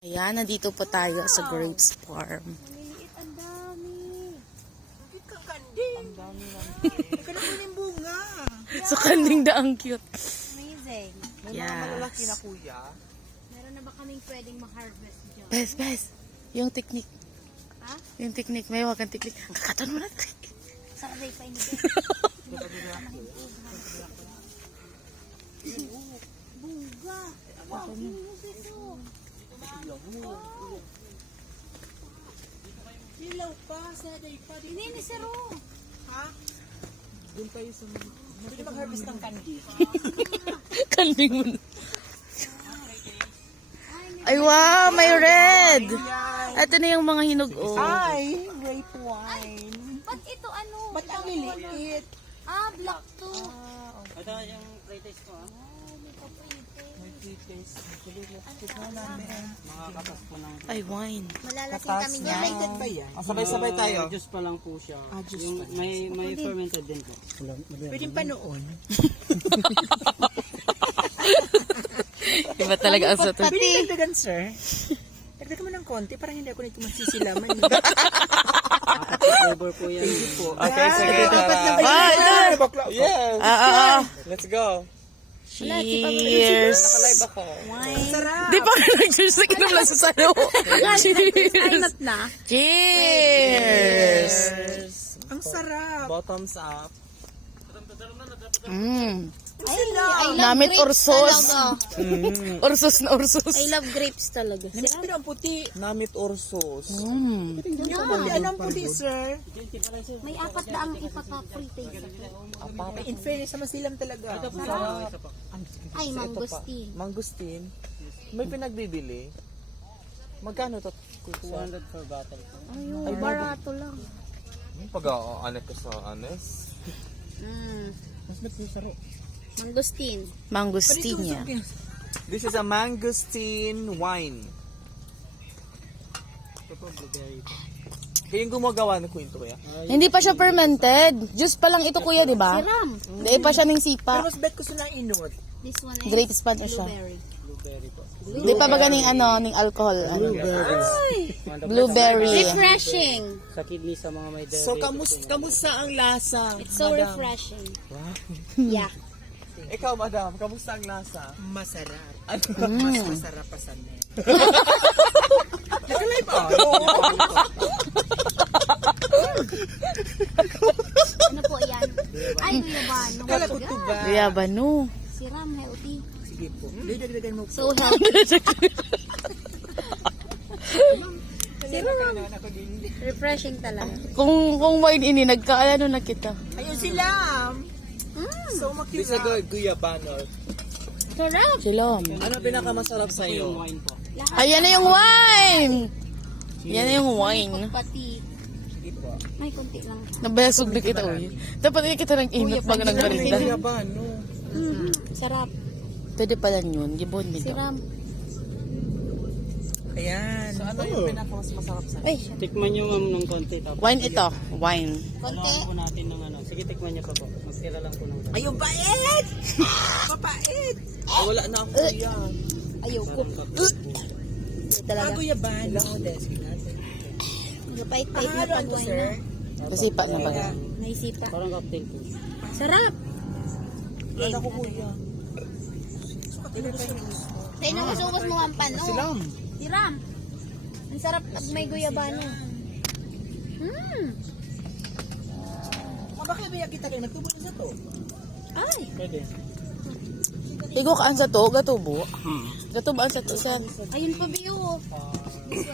Ayan, nandito po tayo sa Grapes Farm. Maliliit, ang dami. Bakit kang kanding? Ang dami lang. Ika na po yung bunga. So, kanding da ang cute. Amazing. May Yes. mga malalaki na kuya. Meron na ba kaming pwedeng ma-harvest dyan? Bes. Yung technique. Ha? Yung technique. May wakan technique. Kakatan mo na. Saturday pa ini. Buga. Wow, kinuhos ito. Ilaw pa, saday pa. Hindi ni Siro. Ha? Doon tayo sa mga... Pwede mag-harvest ng kandi. Kanding mo na. Ay, wow! May red! Ito na yung mga hinog. Oh. Ay, grape wine. Ba't ito ano? Ba't ang liliit? Black to. Ito yung pre-taste ko, May kaprite. May pre-taste. Let's na namin. mga kapas po ng... Ay, wine. Malalasing Katas kami na. niyan. Fermented ba yan? Sabay-sabay tayo. Juice pa lang po siya. Juice Yung pa. may fermented din po. Pwede pa noon. Iba talaga ang sato. Pwede dagdagan, sir. Dagdagan mo ng konti para hindi ako nito masisilaman. Flavor po yan. Okay, sige. Yes. Let's go. Cheers! Nakalive ako. Sarap. Di pa ka nag-cheers na kinom lang sa salo. Cheers! na. Cheers! Ang sarap. Bottoms up. Namit ursos. Ursos na ursos. I love grapes talaga. Pero ang puti. Namit orsos. Mm. Anong puti, sir? May apat na ang ipaka-prite. In fairness, naman silam talaga. Ay, mangosteen. Mangustin. May pinagbibili. Magkano to? 200 per bottle po. Ayun, barato lang. Pag-aanet ko sa anes. Mas nagsusaro. Mangosteen. Mangostinia. This is a mangosteen wine. Ito po, blueberry po. Kaya yung gumagawa ng kwento kaya? Hindi pa siya fermented. Juice pa lang ito, kuya, di ba? Siram. Hindi pa siya ng Pero sipa. mas bet ko sila inot. This one is Great sponge siya. blueberry. Blueberry po. Hindi pa ba ganing ning alcohol? Ano? Blueberry. Refreshing. Sa kidney sa mga may diabetes. So, kamusta ang lasa? It's so madam? refreshing. Yeah. Ikaw, madam, kamusta ang lasa? Masarap. Mas masarap pa sa net. Nakalive pa? Ano po yan? Ay, guyabano. Kala ko ito ba? Guyabano. Siram, healthy. Sige po. Dagdagan mo po. So healthy. Siram. Refreshing talaga. Kung wine ini, nagkaano na kita. Ayun sila. So, makita. Guyabano. Sarap. Silom. Ano pinakamasarap sa Ito yung iyo? wine po. Ayan na yung wine! Yan na yung wine. Pati. Sige po. May konti lang. Nabasog na kita, uy. Dapat kita nag-inot bago nagmarinda. Guyabano. Sarap. Pwede pala yun. Gibon din daw. Siram. Ayan. So, ano yung pinakamasarap sa iyo? Ay, Tikman nyo ma'am ng konti. Tapos Wine ito. Wine. konti. haluan po natin ng ano. Sige, tikman nyo pa po. Magtira lang po ng konti. Ayun, bait! Mapait! Wala na ako yan. Ayoko. Hindi talaga. Guyabano. Napait-pait na pag-wine na. Masipa na baga. Naisipa. Parang cocktail po. Sarap. Wala ko kuya. Tayo na masubos mo ang pano. Siram. Ang sarap pag may guyabano. Bakit ba kita kayo nagtubo sa to? Ay. Pwede. Igo kaan sa to, gatubo. Gatubaan sa to sa... Ayun pa, Bio.